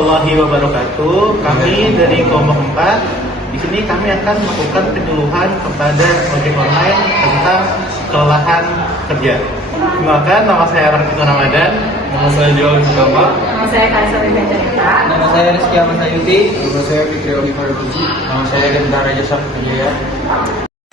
warahmatullahi wabarakatuh. Kami dari kelompok 4. Di sini kami akan melakukan penyuluhan kepada ojek online tentang kelelahan kerja. Perkenalkan, nama saya Rahmat Ramadan. Nama saya Joel Sukama. Nama saya Kaisar Ibenjarita. Nama saya Rizky Ahmad Sayuti. Nama saya Fikri Oliver Buzi. Nama saya Gendara Jasa Kerjaya.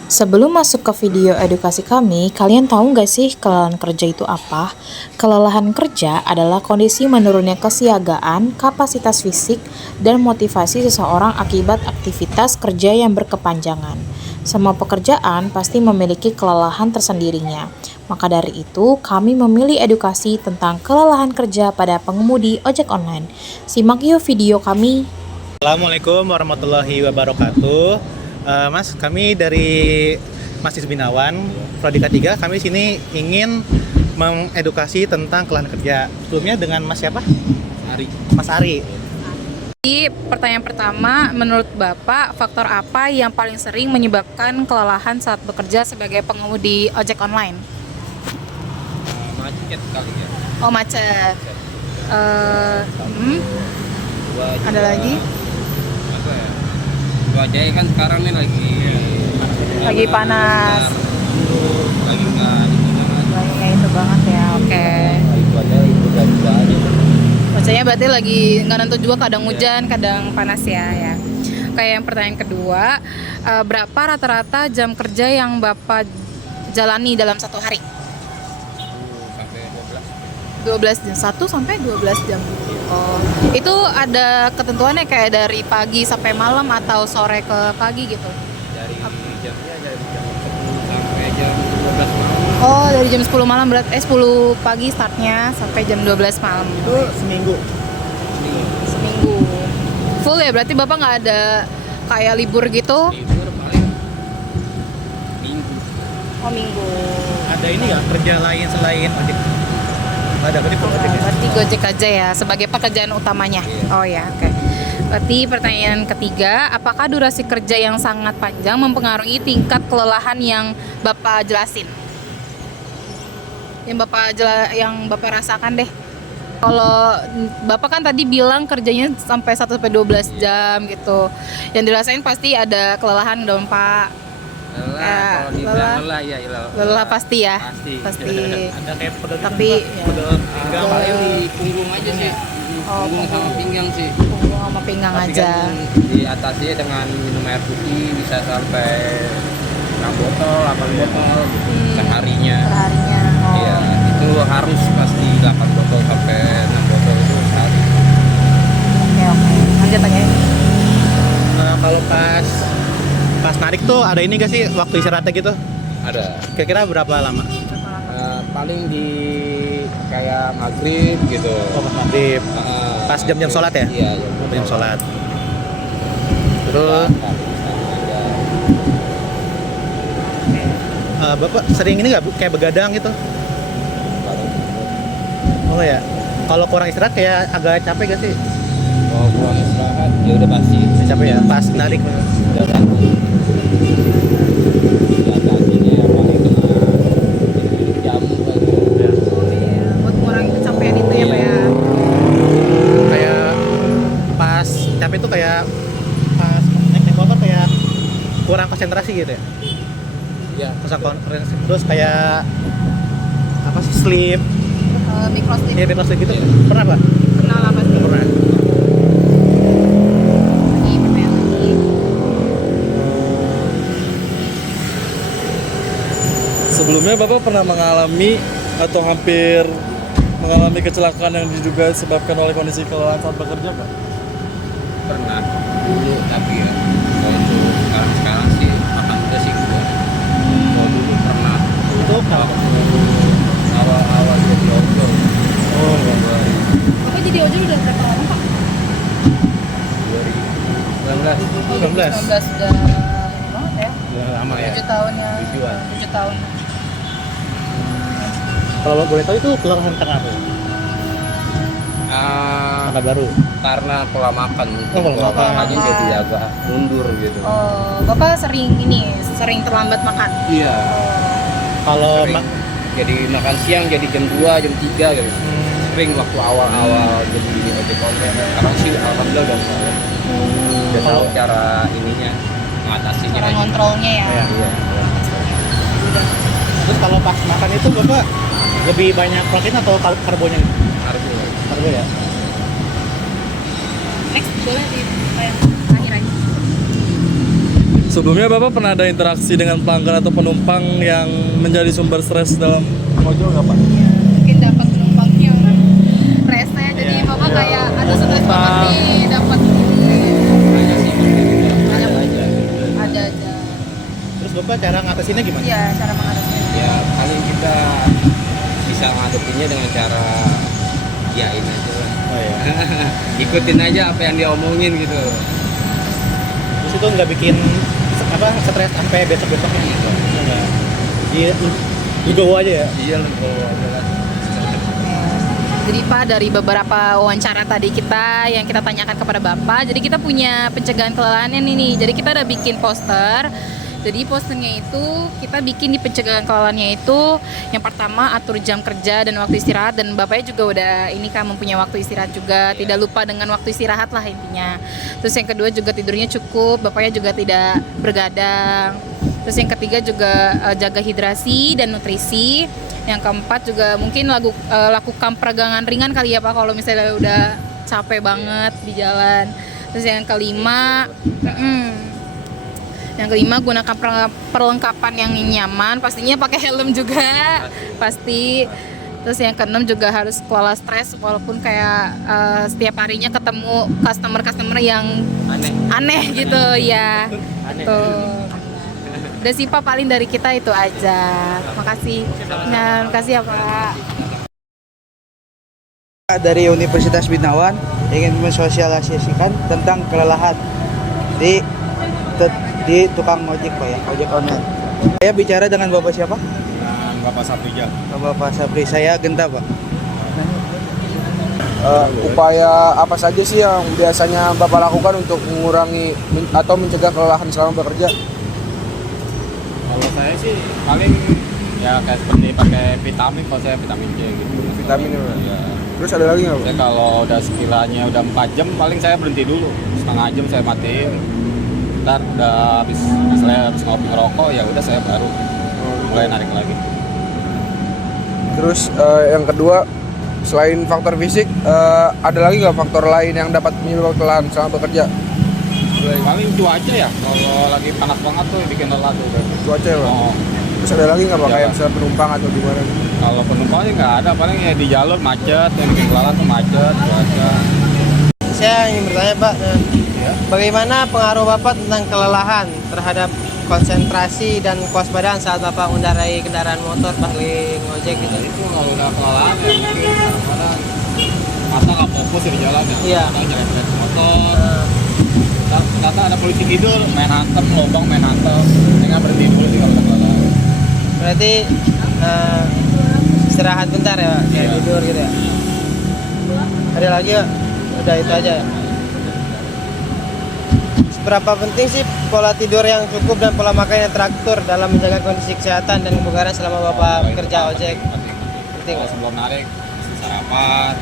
Sebelum masuk ke video edukasi kami, kalian tahu nggak sih kelelahan kerja itu apa? Kelelahan kerja adalah kondisi menurunnya kesiagaan, kapasitas fisik, dan motivasi seseorang akibat aktivitas kerja yang berkepanjangan. Semua pekerjaan pasti memiliki kelelahan tersendirinya. Maka dari itu, kami memilih edukasi tentang kelelahan kerja pada pengemudi ojek online. Simak yuk video kami. Assalamualaikum warahmatullahi wabarakatuh. Mas, kami dari Mahasiswa Binawan, Prodi K3, kami sini ingin mengedukasi tentang kelelahan kerja. Sebelumnya dengan Mas siapa? Ari. Mas Ari. Jadi pertanyaan pertama, menurut Bapak, faktor apa yang paling sering menyebabkan kelelahan saat bekerja sebagai pengemudi ojek online? Macet kali ya. Oh, macet. Ada lagi? Apa ya? Cuacanya kan sekarang nih Lagi panas. lagi nggak itu banget. Banyak itu banget ya, oke. Cuacanya itu aja. Cuacanya berarti lagi nggak nentu juga, kadang hujan, kadang panas ya. Kayak yang pertanyaan kedua, berapa rata-rata jam kerja yang Bapak jalani dalam satu hari? Sampai 12 jam, 1 sampai 12 jam. Oh, itu ada ketentuannya kayak dari pagi sampai malam atau sore ke pagi gitu? dari jamnya dari jam 10 sampai jam 12 malam. Oh, dari jam 10 malam berarti 10 pagi startnya sampai jam 12 malam. Itu seminggu. Seminggu. Full ya, berarti Bapak nggak ada kayak libur gitu? Libur paling minggu. Oh, minggu. Ada ini nggak kerja lain selain ojek? Ada, berarti ojek ya? Berarti Gojek aja ya sebagai pekerjaan utamanya. Iya. Oh ya, oke. Berarti pertanyaan ketiga, apakah durasi kerja yang sangat panjang mempengaruhi tingkat kelelahan yang Bapak jelasin? Yang Bapak rasakan deh. Kalau Bapak kan tadi bilang kerjanya sampai 1 sampai 12 jam gitu. Yang dirasain pasti ada kelelahan dong, Pak. Lelah, kalau dibilang lelah ya Lelah pasti ya. Pasti. Ada kayak pegel Tapi pegel ya. pinggang. Paling di punggung aja sih. Oh, Punggung sama pinggang sih. punggung sama pinggang Tapi aja. kan diatasi dengan minum air putih bisa sampai 6 botol, 8 botol seharinya. Perharinya. Oh. Iya, itu harus pasti 8 botol sampai 6 botol itu sehari. Oke. Lanjut aja. Kalau pas narik tuh ada ini gak sih waktu istirahatnya gitu? Ada. Kira-kira berapa lama? Paling di kayak maghrib gitu. Oh, pas maghrib. Pas jam-jam sholat ya? Iya, Jam sholat. Terus Bapak sering ini nggak kayak begadang gitu? Oh ya. Kalau kurang istirahat kayak agak capek gak sih? Oh, kurang istirahat ya udah pasti. Capek ya. Pas narik. Udah takut. Diatasinya ya paling dengan jamu kan. Oh iya, buat mengurangi kecapean itu ya, Pak ya. Kayak pas capek tuh kayak pas naik motor kayak kurang konsentrasi gitu ya. Iya. Kurang konsentrasi. Terus kayak apa sih sleep? Microslip. Iya, sleep gitu. Iya. Pernah Pak? Pernah lah pasti. Pernah. Lagi pertanyaan lagi. Sebelumnya Bapak pernah mengalami atau hampir mengalami kecelakaan yang diduga disebabkan oleh kondisi kelelahan saat bekerja, Pak? Pernah dulu, tapi ya kalau untuk sekarang sih makan udah sih gua. Kalau dulu pernah Untuk kalau awal jadi ojol. oh ya. Bapak jadi ojol udah berapa lama, Pak? 2019. 19. 19 udah ini banget ya. Udah lama ya. 7 tahun ya. Tujuan. 7 tahun. Kalau boleh tahu itu kelelahan tengah apa? Angkat baru. Karena pola makan, Oh, pola makan. makannya jadi agak mundur gitu. Oh, Bapak sering terlambat makan. Iya. Kalau Sering. Jadi makan siang jadi jam 2, jam 3 gitu. Sering waktu awal-awal jadi ojek ojek online. Sekarang sih alhamdulillah udah tahu cara ininya mengatasinya. Cara ngontrolnya ya. Iya. Terus kalau pas makan itu Bapak lebih banyak protein atau karbonya? Karbo. Karbo ya. Next boleh di terakhir aja. Sebelumnya Bapak pernah ada interaksi dengan pelanggan atau penumpang yang menjadi sumber stres dalam ojol nggak Pak? Mungkin dapat penumpang yang rese jadi Bapak kayak ada stres banget nih dapat ada aja. Terus Bapak cara ngatasinnya gimana? Iya, cara mengatasinya. Ya paling kita bisa ngadepinnya dengan cara yain aja lah. Oh iya. Ikutin aja apa yang dia omongin gitu. Terus itu nggak bikin stres sampai besok-besoknya gitu. Enggak. Iya, legowo aja ya. Iya legowo aja lah. Jadi Pak, dari beberapa wawancara tadi kita yang kita tanyakan kepada Bapak, jadi kita punya pencegahan kelelahan ini. Jadi kita udah bikin poster. Jadi posternya itu kita bikin di pencegahan kelelahannya itu yang pertama atur jam kerja dan waktu istirahat, dan Bapaknya juga udah ini kan mempunyai waktu istirahat juga, tidak lupa dengan waktu istirahat lah intinya. Terus yang kedua juga tidurnya cukup, Bapaknya juga tidak bergadang. Terus yang ketiga juga jaga hidrasi dan nutrisi. Yang keempat juga mungkin lakukan peregangan ringan kali ya Pak kalau misalnya udah capek banget di jalan. Terus yang kelima gunakan perlengkapan yang nyaman, pastinya pakai helm juga pasti. Terus yang keenam juga harus kelola stres walaupun kayak setiap harinya ketemu customer yang aneh gitu ya. Tuh. Udah sih Pak, paling dari kita itu aja. Makasih. Nah, makasih ya Pak. Dari Universitas Binawan ingin mensosialisasikan tentang kelelahan di tukang ojek Pak ya, ojek online. Saya bicara dengan Bapak siapa? Bapak Saprijal. Bapak Sapri, saya Genta Pak. Upaya apa saja sih yang biasanya Bapak lakukan untuk mengurangi atau mencegah kelelahan selama bekerja? Kalau saya sih paling ya kayak seperti pakai vitamin, kalau saya vitamin C gitu. Vitamin ya. Terus ada lagi nggak Pak? Saya kalau udah sekilanya udah 4 jam paling saya berhenti dulu, setengah jam saya matiin. Ntar udah habis ngopi ngerokok ya udah saya baru mulai narik lagi. Terus yang kedua, selain faktor fisik, ada lagi nggak faktor lain yang dapat menyebabkan kelelahan selama bekerja? Paling cuaca ya, kalau lagi panas banget tuh bikin lelah tuh. Cuaca ya Pak? Oh, Terus ada lagi nggak Pak, Iya, kayak Pak. misalnya penumpang atau gimana? kalau penumpangnya nggak ada, paling ya di jalur macet, yang bikin kelelahan tuh macet, cuaca. Saya ingin bertanya Pak, bagaimana pengaruh Bapak tentang kelelahan terhadap konsentrasi dan kewaspadaan saat Bapak mengendarai kendaraan motor, bahkan ngojek gitu? Itu kalau udah kelelahan ya mungkin kadang-kadang mata nggak fokus ya di jalan ya. Iya. Atau nyerempet motor. Ternyata ada polisi tidur, main hantem, lobang main hantem. Tinggal berhenti dulu sih kalau udah kelelahan. Berarti istirahat bentar ya Pak, kayak tidur gitu ya? Ada lagi Pak? Udah itu aja ya? Seberapa penting sih pola tidur yang cukup dan pola makan yang teratur dalam menjaga kondisi kesehatan dan kebugaran selama Bapak bekerja ojek? Penting Kalau nggak? sebelum narik sarapan.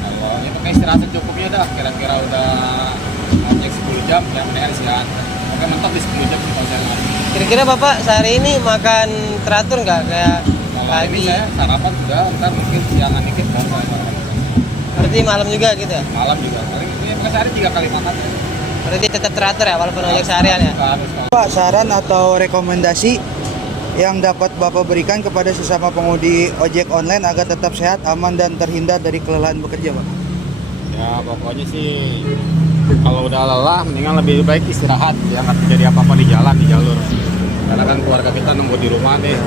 Kalau ya pakai istirahat secukupnya dah. Kira-kira udah ojek 10 jam ya mendingan istirahat. Oke mentok di 10 jam sih kalau saya narik. Kira-kira Bapak sehari ini makan teratur nggak? Kayak Kalau ini pagi, saya sarapan sudah, ntar mungkin siangan dikit baru saya sarapan. berarti malam juga gitu ya? Malam juga. Paling ini pakai sehari 3 kali makan. Berarti tetap teratur ya walaupun ojek seharian ya? Harus kalau Pak, saran atau rekomendasi yang dapat Bapak berikan kepada sesama pengemudi ojek online agar tetap sehat, aman, dan terhindar dari kelelahan bekerja Pak? ya pokoknya sih kalau udah lelah mendingan lebih baik istirahat ya nggak terjadi apa-apa di jalan di jalur karena kan keluarga kita nunggu di rumah nih.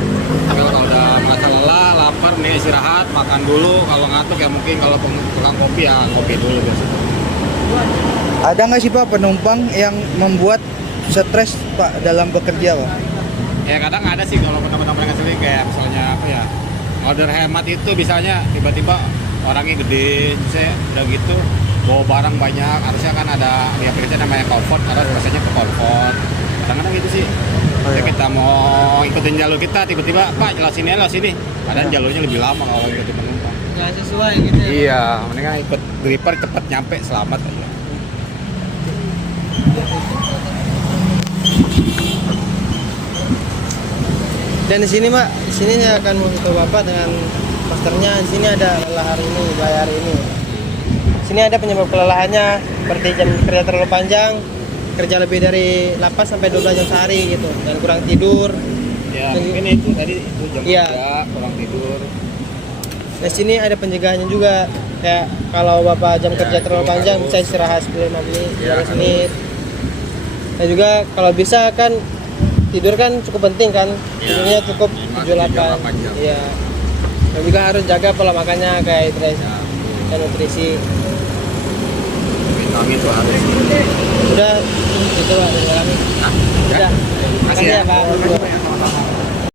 Tapi kalau udah merasa lelah lapar nih istirahat makan dulu, kalau ngantuk ya mungkin kalau tukang kopi ya kopi dulu biasanya. Ada nggak sih Pak penumpang yang membuat stres Pak dalam bekerja Pak? Ya kadang ada sih kalau teman-teman mereka sendiri kayak misalnya apa ya order hemat itu misalnya tiba-tiba orangnya gede saya udah gitu bawa barang banyak, harusnya kan ada di aplikasi namanya comfort, harus biasanya ke comfort. Kadang-kadang gitu sih. Ya kita mau ikutin jalur kita tiba-tiba Pak jalan sini, padahal jalurnya lebih lama kalau ikutin penumpang. nggak sesuai gitu ya. Iya, mendingan ikut driver cepat nyampe selamat aja. Dan di sini Mbak, di sini saya akan membantu Bapak dengan masternya. Di sini ada kelelahan ini, bayar ini. Di sini ada penyebab kelelahannya seperti jam kerja terlalu panjang, kerja lebih dari 8 sampai 12 jam sehari gitu, dan kurang tidur. Ya, Dan- mungkin itu tadi itu jam Iya. kerja, kurang tidur. Di sini ada pencegahannya juga. Kayak kalau Bapak jam Ya, kerja terlalu itu panjang harus. bisa istirahat 15 menit, Ya, 15 menit. Dan juga kalau bisa kan tidur kan cukup penting kan. Ya, Tidurnya cukup 5 7-8. 8 jam. Iya. Dan juga harus jaga pola makannya kayak nutrisi Ya, dan nutrisi. vitamin itu harus. Udah gitu Pak, terima kasih. Nah, Udah. Makasih Makasih ya. ya Pak.